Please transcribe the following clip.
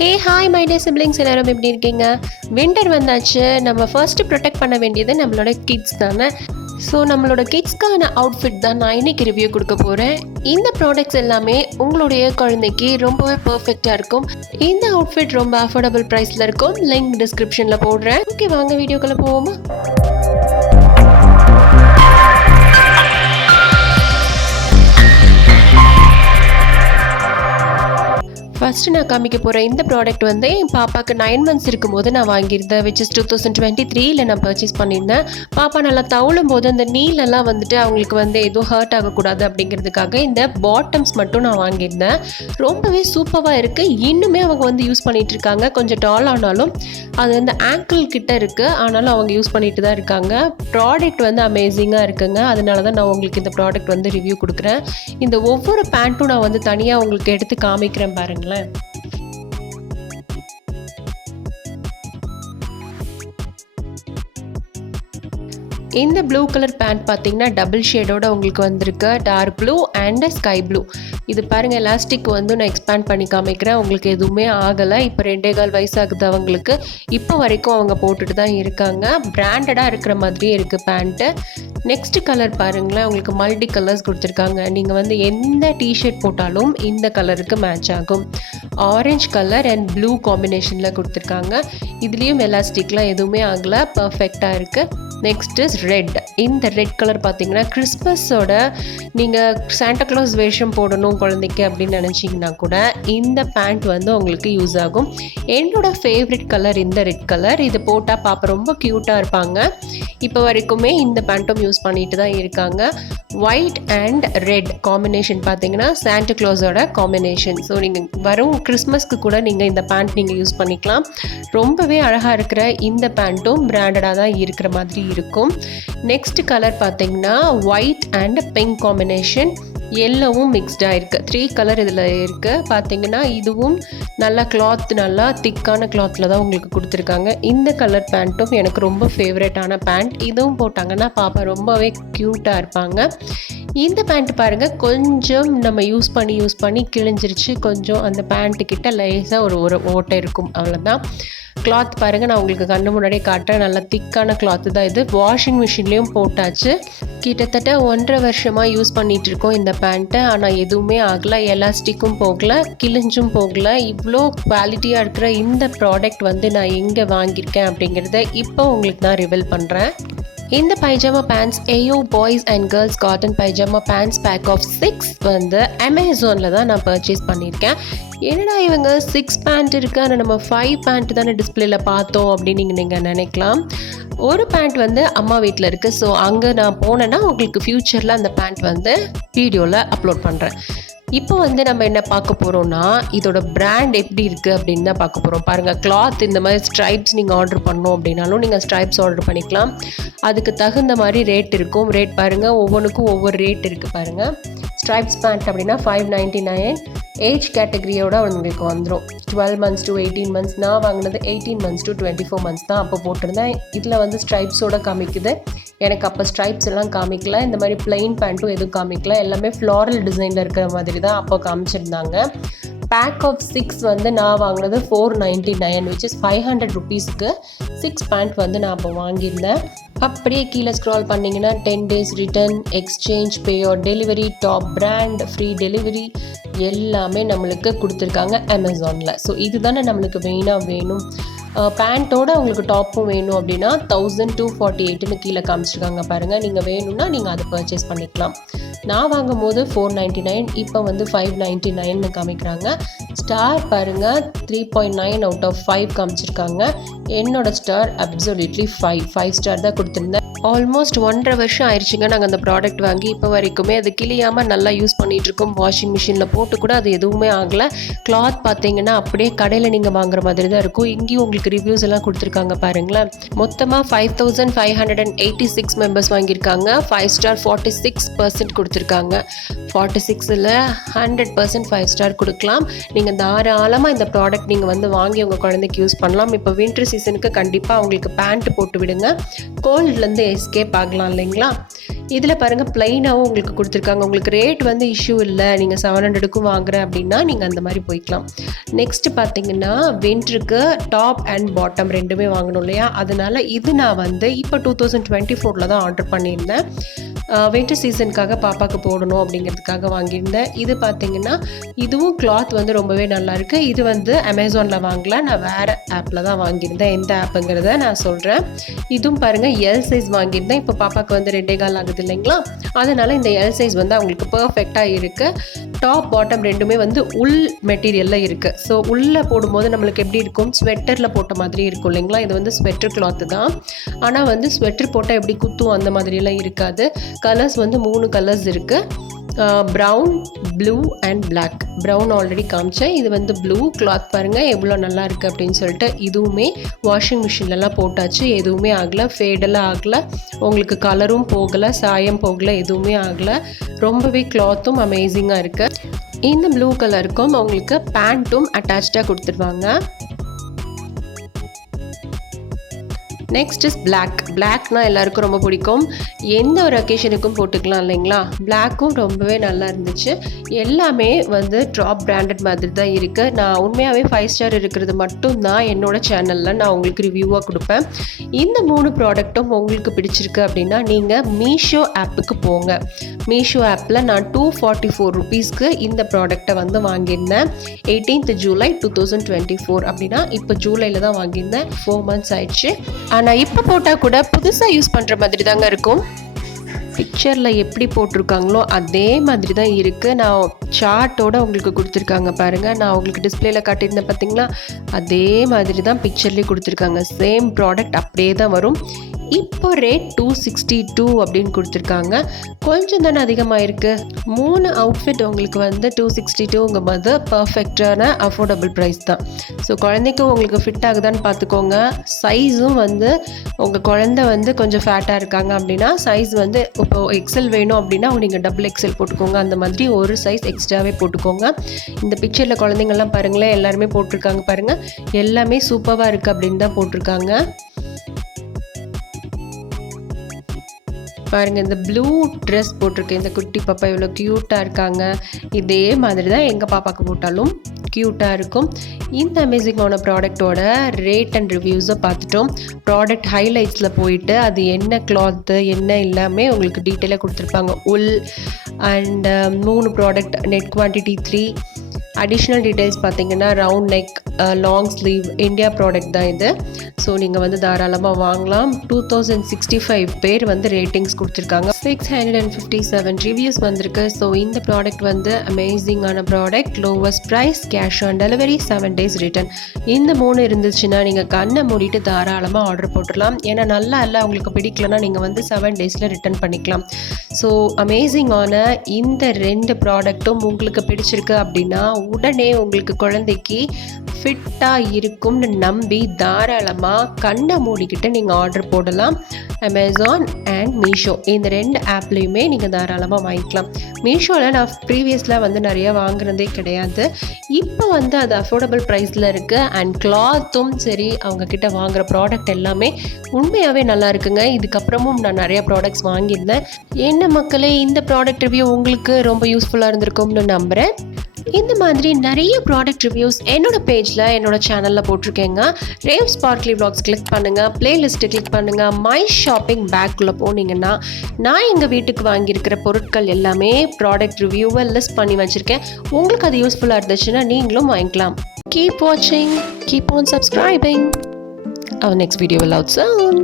Hey hi my day siblings எல்லாரும் எப்படி இருக்கீங்க? வின்டர் வந்தாச்சு. நம்ம ஃபர்ஸ்ட் ப்ரொடெக்ட் பண்ண வேண்டியது நம்மளோட கிட்ஸ் தானே. ஸோ நம்மளோட கிட்ஸ்க்கான அவுட்ஃபிட் தான் நான் இன்னைக்கு ரிவ்யூ கொடுக்க போகிறேன். இந்த ப்ராடக்ட்ஸ் எல்லாமே உங்களுடைய குழந்தைக்கு ரொம்பவே பர்ஃபெக்டாக இருக்கும். இந்த அவுட்ஃபிட் ரொம்ப அஃபோர்டபுள் ப்ரைஸில் இருக்கும். லிங்க் டிஸ்கிரிப்ஷனில் போடுறேன். ஓகே, வாங்க வீடியோக்குள்ளே போவோமா? ஃபஸ்ட்டு நான் காமிக்க போகிற இந்த ப்ராடக்ட் வந்து என் பாப்பாவுக்கு 9 months இருக்கும்போது நான் வாங்கியிருந்தேன். விச் இஸ் 2023 நான் பர்ச்சேஸ் பண்ணியிருந்தேன். பாப்பா நல்லா தவுளும் போது அந்த நீலெல்லாம் வந்துட்டு அவங்களுக்கு வந்து எதுவும் ஹர்ட் ஆகக்கூடாது அப்படிங்கிறதுக்காக இந்த பாட்டம்ஸ் மட்டும் நான் வாங்கியிருந்தேன். ரொம்பவே சூப்பராக இருக்குது. இன்னுமே அவங்க வந்து யூஸ் பண்ணிகிட்டு இருக்காங்க. கொஞ்சம் டால் ஆனாலும் அது வந்து ஆங்கிள் கிட்ட இருக்குது, ஆனாலும் அவங்க யூஸ் பண்ணிட்டு தான் இருக்காங்க. ப்ராடக்ட் வந்து அமேசிங்காக இருக்குங்க. அதனால தான் நான் உங்களுக்கு இந்த ப்ராடக்ட் வந்து ரிவ்யூ கொடுக்குறேன். இந்த ஒவ்வொரு பேண்ட்டும் நான் வந்து தனியாக உங்களுக்கு எடுத்து காமிக்கிறேன் பாருங்களேன். இந்த ப்ளூ கலர் பேண்ட் பார்த்தீங்கன்னா டபுள் ஷேடோட உங்களுக்கு வந்திருக்கு. Dark blue and sky blue. இது பாருங்கள், எலாஸ்டிக் வந்து நான் எக்ஸ்பேண்ட் பண்ணி காமிக்கிறேன். உங்களுக்கு எதுவுமே ஆகலை. இப்போ 2.25 வயசாகுது அவங்களுக்கு. இப்போ வரைக்கும் அவங்க போட்டுட்டு தான் இருக்காங்க. பிராண்டடாக இருக்கிற மாதிரியே இருக்குது பேண்ட்டு. நெக்ஸ்ட் கலர் பாருங்களேன், உங்களுக்கு மல்டி கலர்ஸ் கொடுத்துருக்காங்க. நீங்கள் வந்து எந்த டிஷர்ட் போட்டாலும் இந்த கலருக்கு மேட்ச் ஆகும். ஆரஞ்சு கலர் அண்ட் ப்ளூ காம்பினேஷனில் கொடுத்துருக்காங்க. இதுலேயும் எலாஸ்டிக்லாம் எதுவுமே ஆகலை, பர்ஃபெக்டாக இருக்குது. Next is red. இந்த ரெட் கலர் பார்த்தீங்கன்னா கிறிஸ்மஸோட நீங்கள் சாண்டா கிளாஸ் வேஷம் போடணும் குழந்தைக்கு அப்படின்னு நினச்சிங்கன்னா கூட இந்த பேண்ட் வந்து உங்களுக்கு யூஸ் ஆகும். என்னோட ஃபேவரட் கலர் இந்த ரெட் கலர். இது போட்டால் பாப்பா ரொம்ப க்யூட்டாக இருப்பாங்க. இப்போ வரைக்குமே இந்த பேண்ட்டும் யூஸ் பண்ணிட்டு தான் இருக்காங்க. ஒயிட் அண்ட் ரெட் காம்பினேஷன் பார்த்தீங்கன்னா சாண்டா கிளாஸோட காம்பினேஷன். ஸோ நீங்கள் வரும் கிறிஸ்மஸ்க்கு கூட நீங்கள் இந்த பேண்ட் நீங்கள் யூஸ் பண்ணிக்கலாம். ரொம்பவே அழகாக இருக்கிற இந்த பேண்ட்டும் பிராண்டடாக தான் இருக்கிற மாதிரி இருக்கும். நெக்ஸ்ட் கலர் பார்த்தீங்கன்னா ஒயிட் அண்ட் பிங்க் காம்பினேஷன். எல்லோவும் மிக்ஸ்டாக இருக்குது. 3 கலர் இதில் இருக்குது. பார்த்தீங்கன்னா இதுவும் நல்லா கிளாத், நல்லா திக்கான கிளாத்தில் தான் உங்களுக்கு கொடுத்துருக்காங்க. இந்த கலர் பேண்ட்டும் எனக்கு ரொம்ப ஃபேவரட்டான பேண்ட். இதுவும் போட்டாங்கன்னா பாப்பா ரொம்பவே க்யூட்டாக இருப்பாங்க. இந்த பேண்ட் பாருங்கள், கொஞ்சம் நம்ம யூஸ் பண்ணி கிழிஞ்சிருச்சு. கொஞ்சம் அந்த பேண்ட்டுக்கிட்ட லேசாக ஒரு ஓட்டை இருக்கும், அவ்வளோதான். கிளாத் பாருங்கள், நான் உங்களுக்கு கண்ணு முன்னாடியே காட்டுறேன். நல்லா திக்கான கிளாத்து தான் இது. வாஷிங் மிஷின்லேயும் போட்டாச்சு. கிட்டத்தட்ட 1.5 வருஷமாக யூஸ் பண்ணிகிட்டு இருக்கோம் இந்த பேண்ட்டை. ஆனால் எதுவுமே ஆகலை, எலாஸ்டிக்கும் போகலை, கிழிஞ்சும் போகலை. இவ்வளோ குவாலிட்டியாக இருக்கிற இந்த ப்ராடக்ட் வந்து நான் எங்கே வாங்கியிருக்கேன் அப்படிங்கிறத இப்போ உங்களுக்கு நான் ரிவீல் பண்ணுறேன். இந்த பைஜாமா பேண்ட்ஸ் ஏயோ boys and girls cotton pyjama pants pack of 6 வந்து அமேசானில் தான் நான் பர்ச்சேஸ் பண்ணியிருக்கேன். என்னடா இவங்க 6 பேண்ட் இருக்குது, ஆனால் நம்ம 5 பேண்ட் தானே டிஸ்பிளேல பார்த்தோம் அப்படின்னு நீங்கள் நினைக்கலாம். ஒரு பேண்ட் வந்து அம்மா வீட்டில் இருக்குது. ஸோ அங்கே நான் போனேன்னா உங்களுக்கு ஃப்யூச்சரில் அந்த பேண்ட் வந்து வீடியோவில் அப்லோட் பண்ணுறேன். இப்போ வந்து நம்ம என்ன பார்க்க போகிறோம்னா இதோட பிராண்ட் எப்படி இருக்குது அப்படின்னு தான் பார்க்க போகிறோம். பாருங்கள், கிளாத் இந்த மாதிரி ஸ்ட்ரைப்ஸ் நீங்கள் ஆர்டர் பண்ணோம் அப்படின்னாலும் நீங்கள் ஸ்ட்ரைப்ஸ் ஆர்டர் பண்ணிக்கலாம். அதுக்கு தகுந்த மாதிரி ரேட் இருக்கும். ரேட் பாருங்கள், ஒவ்வொன்றுக்கும் ஒவ்வொரு ரேட் இருக்குது பாருங்கள். ஸ்ட்ரைப்ஸ் பேண்ட் அப்படின்னா 599. ஏஜ் கேட்டகரியோட உங்களுக்கு வந்துடும். 12 months to 18 months. நான் வாங்கினது 18 months to 24 months தான் அப்போ போட்டிருந்தேன். இதில் வந்து ஸ்ட்ரைப்ஸோட காமிக்குது. எனக்கு அப்போ ஸ்ட்ரைப்ஸ் எல்லாம் காமிக்கல. இந்த மாதிரி பிளெயின் பேண்ட்டும் எதுவும் காமிக்கல. எல்லாமே ஃப்ளாரல் டிசைனில் இருக்கிற மாதிரி தான் அப்போ காமிச்சிருந்தாங்க. பேக் ஆஃப் 6 வந்து நான் வாங்கினது 499, விச் இஸ் 500 rupeesக்கு 6 பேண்ட் வந்து நான் அப்போ வாங்கியிருந்தேன். அப்படியே கீழே ஸ்க்ரால் பண்ணிங்கன்னா 10 days return, exchange, pay or delivery, top brand, free delivery எல்லாமே நம்மளுக்கு கொடுத்துருக்காங்க அமேசானில். ஸோ இதுதானே நம்மளுக்கு மெயினாக வேணும். பேண்ட்டோட உங்களுக்கு டாப்பும் வேணும் அப்படின்னா 1248ன்னு கீழே காமிச்சிருக்காங்க பாருங்கள். நீங்கள் வேணும்னா நீங்கள் அதை பர்ச்சேஸ் பண்ணிக்கலாம். நான் வாங்கும் போது 499, இப்போ வந்து 599ன்னு காமிக்கிறாங்க. ஸ்டார் பாருங்கள், 3.9 out of 5 காமிச்சிருக்காங்க. என்னோட ஸ்டார் அப்சல்யூட்லி 5 ஸ்டார் தான் கொடுத்துருந்தேன். ஆல்மோஸ்ட் 1.5 வருஷம் ஆயிடுச்சுங்க நாங்கள் அந்த ப்ராடக்ட் வாங்கி. இப்போ வரைக்குமே அது கிளியாமல் நல்லா யூஸ் பண்ணிகிட்டு இருக்கோம். வாஷிங் மிஷினில் போட்டு கூட அது எதுவுமே ஆகலை. கிளாத் பார்த்தீங்கன்னா அப்படியே கடையில் நீங்கள் வாங்குற மாதிரி தான் இருக்கும். இங்கேயும் உங்களுக்கு ரிவ்யூஸ் எல்லாம் கொடுத்துருக்காங்க பாருங்களேன். மொத்தமாக 5586 மெம்பர்ஸ் வாங்கியிருக்காங்க. 5 ஸ்டார் 46% கொடுத்துருக்காங்க. 46ல் 100% 5 ஸ்டார் கொடுக்கலாம். நீங்கள் தாராளமாக இந்த ப்ராடக்ட் நீங்கள் வந்து வாங்கி உங்கள் குழந்தைக்கு யூஸ் பண்ணலாம். இப்போ வின்டர் சீசனுக்கு கண்டிப்பாக அவங்களுக்கு பேண்ட் போட்டு விடுங்க. கோல்ட்லேருந்து எஸ்கேப் ஆகலாம் இல்லைங்களா. இதில் பாருங்கள் ப்ளைனாகவும் உங்களுக்கு கொடுத்துருக்காங்க. உங்களுக்கு ரேட் வந்து இஷ்யூ இல்லை, நீங்கள் 700க்கும் வாங்குறேன் அப்படின்னா நீங்கள் அந்த மாதிரி போய்க்கலாம். நெக்ஸ்ட்டு பார்த்தீங்கன்னா வின்டருக்கு டாப் அண்ட் பாட்டம் ரெண்டுமே வாங்கணும் இல்லையா, அதனால் இது நான் வந்து இப்போ 2024 தான் ஆர்டர் பண்ணியிருந்தேன். வின்டர் சீசனுக்காக பாப்பாவுக்கு போடணும் அப்படிங்கிறதுக்காக வாங்கியிருந்தேன். இது பார்த்தீங்கன்னா இதுவும் கிளாத் வந்து ரொம்பவே நல்லாயிருக்கு. இது வந்து அமேசானில் வாங்கல, நான் வேறு ஆப்பில் தான் வாங்கியிருந்தேன். எந்த ஆப்புங்கிறத நான் சொல்கிறேன். இதுவும் பாருங்கள் எல் சைஸ் வாங்கியிருந்தேன். இப்போ பாப்பாவுக்கு வந்து 2.25 ஆகுது இல்லைங்களா, அதனால் இந்த எல் சைஸ் வந்து அவங்களுக்கு பர்ஃபெக்டாக இருக்குது. டாப் பாட்டம் ரெண்டுமே வந்து உள் மெட்டீரியலில் இருக்குது. ஸோ உள்ளே போடும்போது நம்மளுக்கு எப்படி இருக்கும், ஸ்வெட்டரில் போட்ட மாதிரி இருக்கும் இல்லைங்களா. இது வந்து ஸ்வெட்டர் கிளாத்து தான், ஆனால் வந்து ஸ்வெட்டர் போட்டால் எப்படி குத்தும் அந்த மாதிரியெல்லாம் இருக்காது. கலர்ஸ் வந்து 3 கலர்ஸ் இருக்குது, brown, blue and black. Brown already காமிச்சேன். இது வந்து ப்ளூ கிளாத் பாருங்கள் எவ்வளோ நல்லா இருக்குது அப்படின்னு சொல்லிட்டு. இதுவுமே வாஷிங் மிஷின்லலாம் போட்டாச்சு, எதுவுமே ஆகலை, ஃபேடெல்லாம் ஆகலை, உங்களுக்கு கலரும் போகலை, சாயம் போகலை, எதுவுமே ஆகலை. ரொம்பவே கிளாத்தும் அமேசிங்காக இருக்குது. இந்த ப்ளூ கலருக்கும் உங்களுக்கு பேண்ட்டும் அட்டாச்சாக கொடுத்துருவாங்க. Next is black. பிளாக்னால் எல்லாருக்கும் ரொம்ப பிடிக்கும், எந்த ஒரு அக்கேஷனுக்கும் போட்டுக்கலாம் இல்லைங்களா. பிளாக்கும் ரொம்பவே நல்லா இருந்துச்சு. எல்லாமே வந்து டாப் பிராண்டட் மாதிரி தான் இருக்குது. நான் உண்மையாகவே 5 ஸ்டார் இருக்கிறது மட்டும்தான் என்னோடய சேனலில் நான் உங்களுக்கு ரிவ்யூவாக கொடுப்பேன். இந்த 3 ப்ராடக்ட்டும் உங்களுக்கு பிடிச்சிருக்கு அப்படின்னா நீங்கள் மீஷோ ஆப்புக்கு போங்க. மீஷோ ஆப்பில் நான் 244 ருபீஸ்க்கு இந்த ப்ராடக்டை வந்து வாங்கியிருந்தேன். 18th ஜூலை 2024 அப்படின்னா இப்போ ஜூலையில் தான் வாங்கியிருந்தேன். 4 months ஆயிடுச்சு. ஆனால் இப்போ போட்டால் கூட புதுசாக யூஸ் பண்ணுற மாதிரி தாங்க இருக்கும். பிக்சரில் எப்படி போட்டிருக்காங்களோ அதே மாதிரி தான் இருக்குது. நான் சார்ட்டோடு உங்களுக்கு கொடுத்துருக்காங்க பாருங்கள். நான் உங்களுக்கு டிஸ்பிளேயில் காட்டியிருந்தேன் பார்த்தீங்களா, அதே மாதிரி தான் பிக்சர்லேயே கொடுத்துருக்காங்க. சேம் ப்ராடக்ட் அப்படியே தான் வரும். இப்போ ரேட் 262 அப்படின்னு கொடுத்துருக்காங்க. கொஞ்சம் தானே அதிகமாக இருக்குது. 3 அவுட்ஃபிட் உங்களுக்கு வந்து 262ங்கும்போது பர்ஃபெக்டான அஃபோர்டபுள் ப்ரைஸ் தான். ஸோ குழந்தைக்கும் உங்களுக்கு ஃபிட் ஆகுதான்னு பார்த்துக்கோங்க. சைஸும் வந்து உங்கள் குழந்தை வந்து கொஞ்சம் ஃபேட்டாக இருக்காங்க அப்படின்னா சைஸ் வந்து இப்போ எக்ஸல் வேணும் அப்படின்னா நீங்கள் டபுள் எக்ஸல் போட்டுக்கோங்க. அந்த மாதிரி ஒரு சைஸ் எக்ஸ்ட்ராவே போட்டுக்கோங்க. இந்த பிக்சரில் குழந்தைங்கள்லாம் பாருங்களேன், எல்லாருமே போட்டிருக்காங்க பாருங்கள், எல்லாமே சூப்பராக இருக்குது அப்படின்னு தான் போட்டிருக்காங்க. பாருங்கள், இந்த ப்ளூ ட்ரெஸ் போட்டிருக்கேன் இந்த குட்டி பாப்பா இவ்வளோ க்யூட்டாக இருக்காங்க. இதே மாதிரி தான் எங்கள் பாப்பாவுக்கு போட்டாலும் க்யூட்டாக இருக்கும். இந்த அமேசிங்கான ப்ராடக்டோட ரேட் அண்ட் ரிவ்யூஸை பார்த்துட்டோம். ப்ராடக்ட் ஹைலைட்ஸில் போயிட்டு அது என்ன கிளாத்து என்ன எல்லாமே உங்களுக்கு டீட்டெயிலாக கொடுத்துருப்பாங்க. உல் and 3 product, net quantity 3. Additional details பார்த்தீங்கன்னா round neck, long sleeve, India product தான் இது. ஸோ நீங்கள் வந்து தாராளமாக வாங்கலாம். 2065 பேர் வந்து ரேட்டிங்ஸ் கொடுத்துருக்காங்க. 657 ரிவ்யூஸ் வந்திருக்கு. ஸோ இந்த ப்ராடக்ட் வந்து அமேசிங்கான product. Lowest price, cash on delivery, 7 days return. இந்த 3 இருந்துச்சுன்னா நீங்கள் கண்ணை மூடிட்டு தாராளமாக ஆர்டர் போட்டுடலாம். ஏன்னா நல்லா இல்லை உங்களுக்கு பிடிக்கலன்னா நீங்கள் வந்து 7 daysல ரிட்டர்ன் பண்ணிக்கலாம். ஸோ அமேசிங்கான இந்த 2 ப்ராடக்ட்டும் உங்களுக்கு பிடிச்சிருக்கு அப்படின்னா உடனே உங்களுக்கு குழந்தைக்கு ஃபிட்டாக இருக்கும்னு நம்பி தாராளமாக கண்ணை மூடிக்கிட்டு நீங்கள் ஆர்டர் போடலாம். அமேசான் அண்ட் மீஷோ இந்த 2 ஆப்லேயுமே நீங்கள் தாராளமாக வாங்கிக்கலாம். மீஷோவில் நான் ப்ரீவியஸில் வந்து நிறையா வாங்குறதே கிடையாது. இப்போ வந்து அது அஃபோர்டபுள் ப்ரைஸில் இருக்குது. அண்ட் கிளாத்தும் சரி, அவங்கக்கிட்ட வாங்குகிற ப்ராடக்ட் எல்லாமே உண்மையாகவே நல்லா இருக்குங்க. இதுக்கப்புறமும் நான் நிறையா ப்ராடக்ட்ஸ் வாங்கியிருந்தேன். என்ன மக்களே, இந்த ப்ராடக்ட் ரிவ்யூ உங்களுக்கு ரொம்ப யூஸ்ஃபுல்லாக இருந்திருக்கும்னு நம்புகிறேன். இந்த மாதிரி நிறைய ப்ராடக்ட் ரிவ்யூஸ் என்னோட பேஜில் என்னோட சேனலில் போட்டிருக்கேங்க. ரேவ் ஸ்பார்க்லி vlogs கிளிக் பண்ணுங்கள், பிளேலிஸ்ட்டு கிளிக் பண்ணுங்கள். மை ஷாப்பிங் பேக்குள்ளே போனீங்கன்னா நான் எங்கள் வீட்டுக்கு வாங்கியிருக்கிற பொருட்கள் எல்லாமே ப்ராடக்ட் ரிவ்யூவை லிஸ்ட் பண்ணி வச்சுருக்கேன். உங்களுக்கு அது யூஸ்ஃபுல்லாக இருந்துச்சுன்னா நீங்களும் வாங்கிக்கலாம். Keep watching, keep on subscribing. Our next video will out soon.